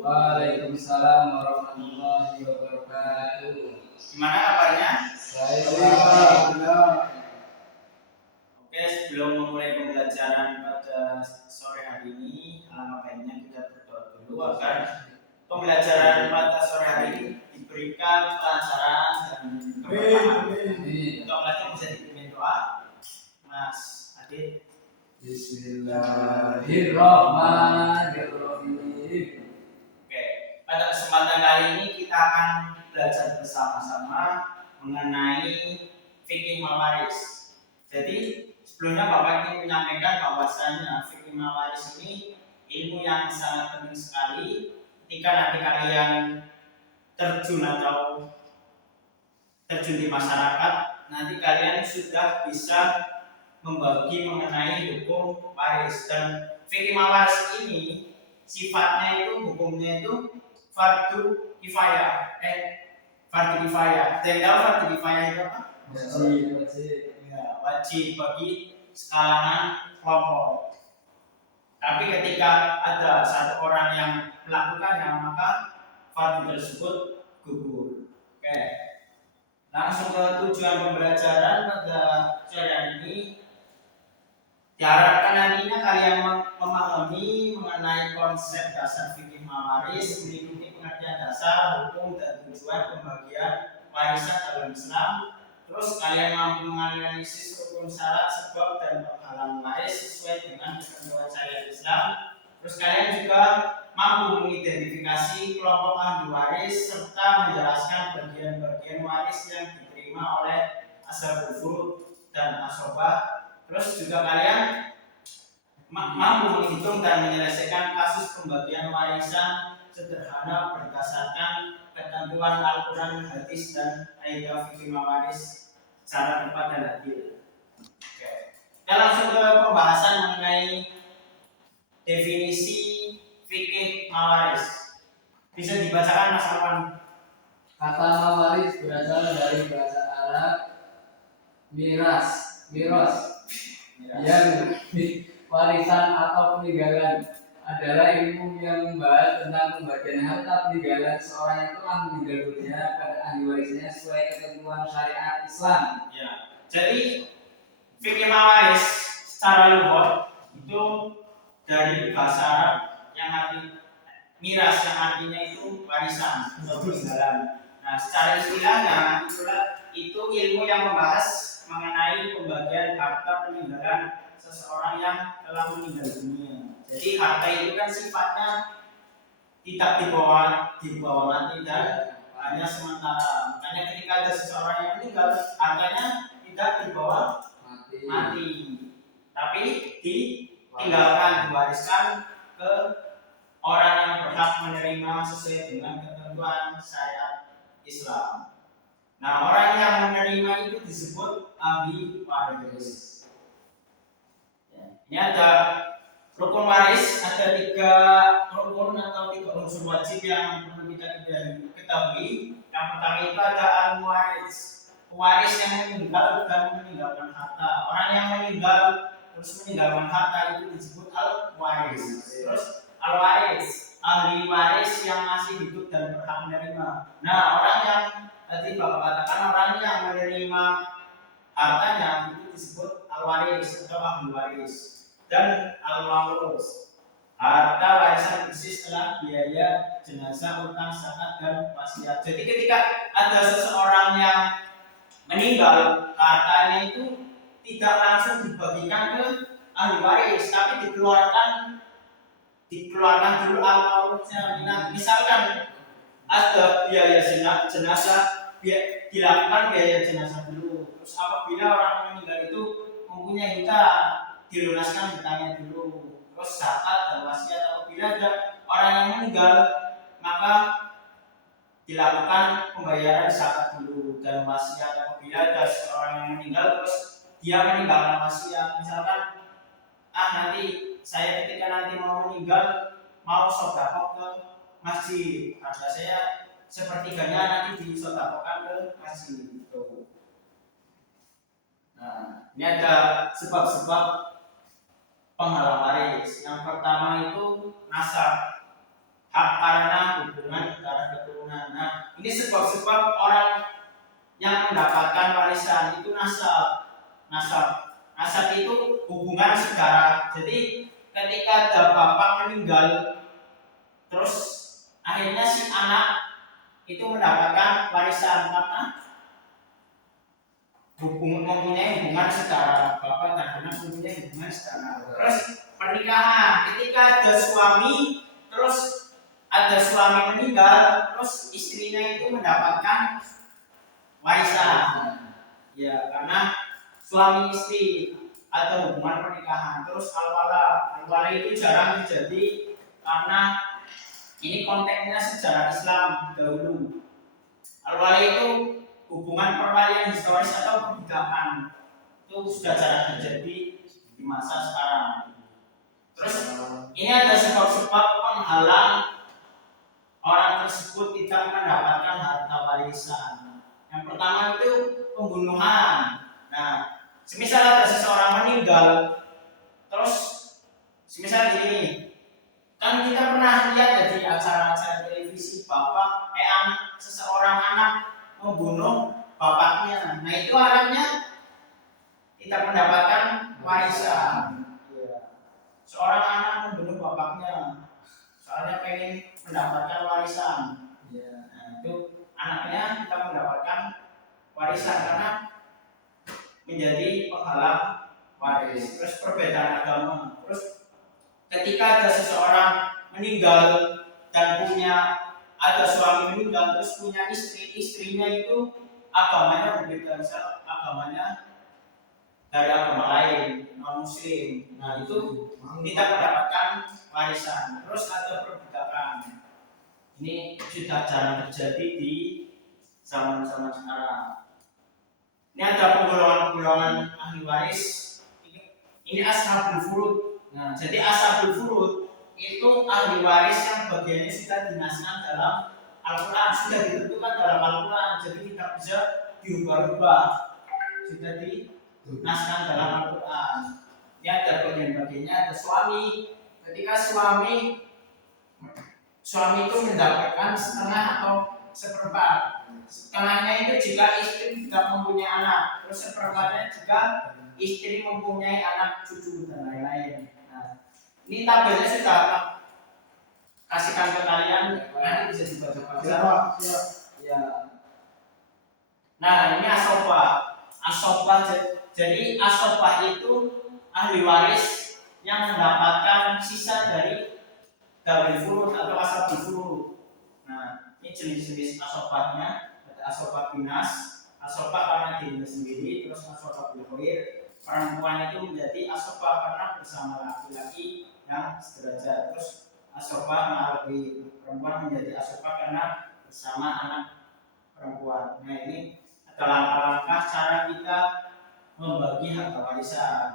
Waalaikumsalam warahmatullahi wabarakatuh. Gimana kabarnya? Alhamdulillah. Oke, sebelum memulai pembelajaran pada sore hari ini, alangkah baiknya kita berdoa dulu agar pembelajaran pada sore hari ini diberikan kelancaran dan keberkahan. Untuk kelasnya bisa dipimpin doa, Mas Adit. Bismillahirrahmanirrahim. Oke, pada kesempatan kali ini kita akan belajar bersama-sama mengenai fikih mawaris. Jadi sebelumnya Bapak ingin menyampaikan bahwasanya fikih mawaris ini ilmu yang sangat penting sekali ketika nanti kalian terjun di masyarakat, nanti kalian sudah bisa membagi mengenai hukum waris. Dan fikih mawaris ini sifatnya itu, hukumnya itu fardu kifayah. Fardu kifayah. Tahu fardu kifayah itu apa? Wajib bagi sekalangan kelompok. Tapi ketika ada satu orang yang melakukannya, maka fardu tersebut gugur. Oke. Langsung ke tujuan pembelajaran pada sore hari ini. Diharapkan nantinya kalian memahami mengenai konsep dasar fikih mawaris, mengikuti pengertian dasar, hukum dan tujuan pembagian warisan dalam Islam. Terus kalian mampu menganalisis rukun syarat, sebab dan penghalang waris sesuai dengan ketentuan syariat Islam. Terus kalian juga mampu mengidentifikasi kelompok ahli waris serta menjelaskan bagian-bagian waris yang diterima oleh ashabul furud dan asobah. Terus juga kalian mampu menghitung dan menyelesaikan kasus pembagian warisan sederhana berdasarkan ketentuan Al-Quran, hadis dan kaidah fikih mawaris secara tepat dan adil. Oke. Kita langsung ke pembahasan mengenai definisi fikih mawaris. Bisa dibacakan Mas Arwan? Kata mawaris berasal dari bahasa Arab miras, yang warisan atau peninggalan adalah ilmu yang membahas tentang pembagian harta peninggalan seorang yang telah meninggal dunia pada ahli warisnya sesuai ketentuan syariat Islam. Ya. Jadi fikih mawaris secara lughah itu dari bahasa Arab yang arti miras, yang artinya itu warisan atau peninggalan. Nah, secara istilahnya itu ilmu yang membahas mengenai pembagian harta peninggalan seseorang yang telah meninggal dunia. Jadi harta itu kan sifatnya tidak dibawa mati dan hanya sementara. Makanya ketika ada seseorang yang meninggal, hartanya tidak dibawa mati, tapi ditinggalkan, diwariskan ke orang yang berhak menerima sesuai dengan ketentuan syariat Islam. Nah, orang yang menerima itu disebut ahli waris. Ini ada rukun waris, ada 3 rukun atau 3 unsur wajib yang perlu kita ketahui. Yang pertama itu ada al-waris, pewaris yang meninggal dan meninggalkan harta. Orang yang meninggal terus meninggalkan harta itu disebut al-waris. Terus al-waris, ahli waris yang masih hidup dan berhak menerima. Nah, orang yang tadi Bapak katakan, orang yang menerima hartanya itu disebut al-waris atau ahli waris. Dan al-maurus, harta warisan bersih setelah biaya jenazah, utang, zakat dan wasiat. Jadi ketika ada seseorang yang meninggal, hartanya itu tidak langsung dibagikan ke ahli waris, tapi dikeluarkan dulu al-maurusnya. Misalkan ada biaya jenazah, dilakukan biaya jenazah dulu. Terus apabila orang meninggal itu mempunyai hutang, dilunaskan hutangnya dulu. Terus zakat dan wasiat, apabila ada orang yang meninggal, maka dilakukan pembayaran zakat dulu dan wasiat. Apabila ada seorang yang meninggal terus dia meninggalkan wasiat, misalkan nanti saya ketika nanti mau meninggal mau sedekah ke masjid, harta saya sepertiganya nanti disedekahkan ke masjid. Nah, ini ada sebab penghalang waris. Yang pertama itu nasab. hak karena hubungan darah keturunan. Nah, ini sebab-sebab orang yang mendapatkan warisan itu nasab. Nasab itu hubungan sedarah. Jadi ketika ada bapak meninggal, terus akhirnya si anak itu mendapatkan warisan karena mempunyai hubungan secara bapak dan anak mempunyai hubungan secara. Terus pernikahan, ketika ada suami, terus ada suami meninggal, terus istrinya itu mendapatkan warisan. Ya, karena suami istri atau hubungan pernikahan. Terus al-wala itu jarang terjadi karena ini konteksnya sejarah Islam dahulu. Al-wala itu hubungan perwalian historis atau perbudakan. Itu sudah jarang terjadi di masa sekarang. Terus ini ada sebab-sebab penghalang orang tersebut tidak mendapatkan harta warisan. Yang pertama itu pembunuhan. Nah, semisal ada seseorang meninggal, terus semisal gini, kan kita pernah lihat ya di acara-acara televisi seseorang anak membunuh bapaknya. Nah, itu anaknya tidak mendapatkan warisan. Seorang anak membunuh bapaknya, soalnya pengen mendapatkan warisan. Nah, itu anaknya tidak mendapatkan warisan karena menjadi penghalang waris. Terus perbedaan agama. Terus ketika ada seseorang meninggal dan ada suami meninggal terus punya istri, istrinya itu agamanya berbeda, misal agamanya dari agama lain, non muslim. Nah, itu tidak mendapatkan warisan. Terus ada perbudakan. Ini sudah jarang terjadi di zaman-zaman sekarang. Ini ada penggolongan ahli waris. Ini ashabul furud. Nah, jadi ashabul furud itu ahli waris yang bagiannya sudah dinaskan dalam Al-Quran, sudah ditentukan dalam Al-Quran, jadi tidak bisa diubah-ubah. Sudah dinaskan dalam Al-Quran. Ini ada bagian-bagiannya, ada suami. Ketika suami itu mendapatkan setengah atau seperempat. Setengahnya itu jika istri tidak mempunyai anak, terus seperempatnya jika istri mempunyai anak, cucu dan lain-lain. Nah, ini tabelnya sudah kasihkan ke kalian, nanti bisa dibaca-baca. Ya. Nah, ini asobah. Jadi asobah itu ahli waris yang mendapatkan sisa dari Dabil furud atau ashabul furud. Nah, ini jenis-jenis asobahnya. Ada asobah binas, asobah karena dirinya sendiri, terus asobah bil khair. Perempuan itu menjadi asobah karena bersama laki-laki yang sederajat. Terus asobah ma'albi, perempuan menjadi asobah karena bersama anak perempuan. Nah, ini adalah langkah cara kita membagi harta warisan.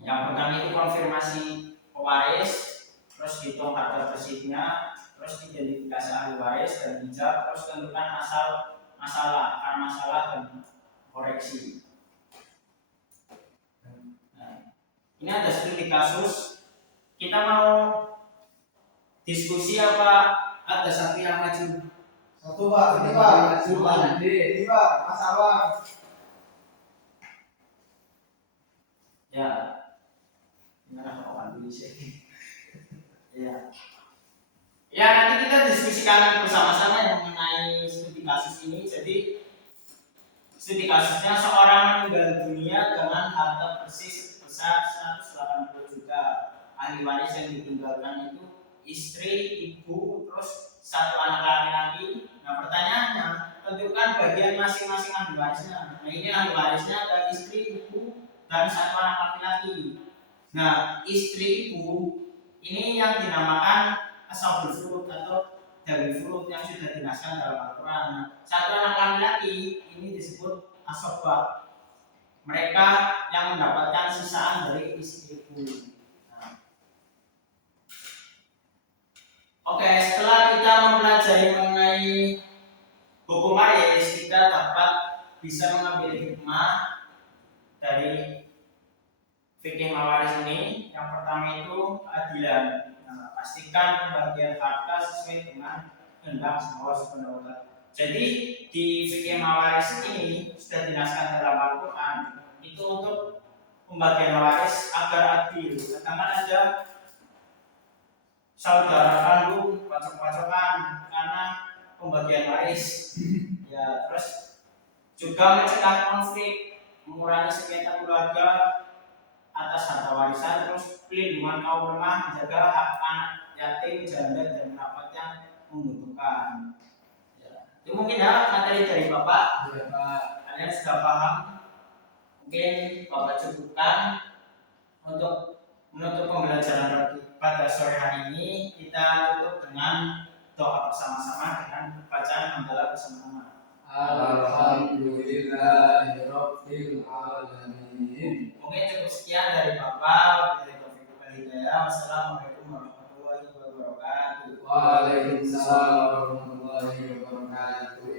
Yang pertama itu konfirmasi pewaris, terus hitung harta bersihnya, terus identifikasi ahli waris dan hijab, terus tentukan asal masalah, akar masalah dan koreksi. Nah, ini ada studi kasus. Kita mau diskusi apa? Ada satu yang maju. Satu Pak, ini Pak. Ini Pak, Mas Awang. Ya. Gimana kawan dulu sih? Ya. Ya, nanti kita diskusikan bersama-sama yang mengenai studi kasus ini. Jadi studi kasusnya seorang meninggal dunia dengan harta bersih sebesar 180 juta. Ahli waris yang ditinggalkan itu istri, ibu, terus satu anak laki-laki. Nah, pertanyaannya, tentukan bagian masing-masing ahli warisnya. Nah, ini ahli warisnya ada istri, ibu, dan satu anak laki-laki. Nah, istri ibu ini yang dinamakan ashabul furud atau dabil furud yang sudah dinaskan dalam Al-Quran. Nah, satu anak laki-laki ini disebut asobah. Mereka yang mendapatkan sisaan dari istri ibu. Nah. Oke, setelah kita mempelajari mengenai hukum waris, kita dapat bisa mengambil hikmah dari fikih mawaris ini yang pertama itu keadilan. Nah, pastikan pembagian harta sesuai dengan kehendak Allah Subhanahu wa taala. Jadi di fikih mawaris ini sudah dinaskan dalam Al-Qur'an itu untuk pembagian mawaris agar adil. Katakan ada saudara kandung pacok-pacokan karena pembagian waris. Ya, terus juga mencegah konflik, mengurangi sengketa keluarga atas harta warisan, terus pelindungan kaum lemah, menjaga hak anak yatim, janda dan kerabat yang membutuhkan. Ya. Itu mungkin ya materi dari Bapak. Ya, Pak. Kalian sudah paham? Mungkin Bapak cukupkan untuk menutup pembelajaran pada sore hari ini. Kita tutup dengan doa bersama-sama dengan bacaan hamdalah bersama-sama. Alhamdulillahirabbil alamin. Mungkin cukup sekian dari Bapak. Wassalamualaikum warahmatullahi wabarakatuh. Waalaikumsalam warahmatullahi wabarakatuh.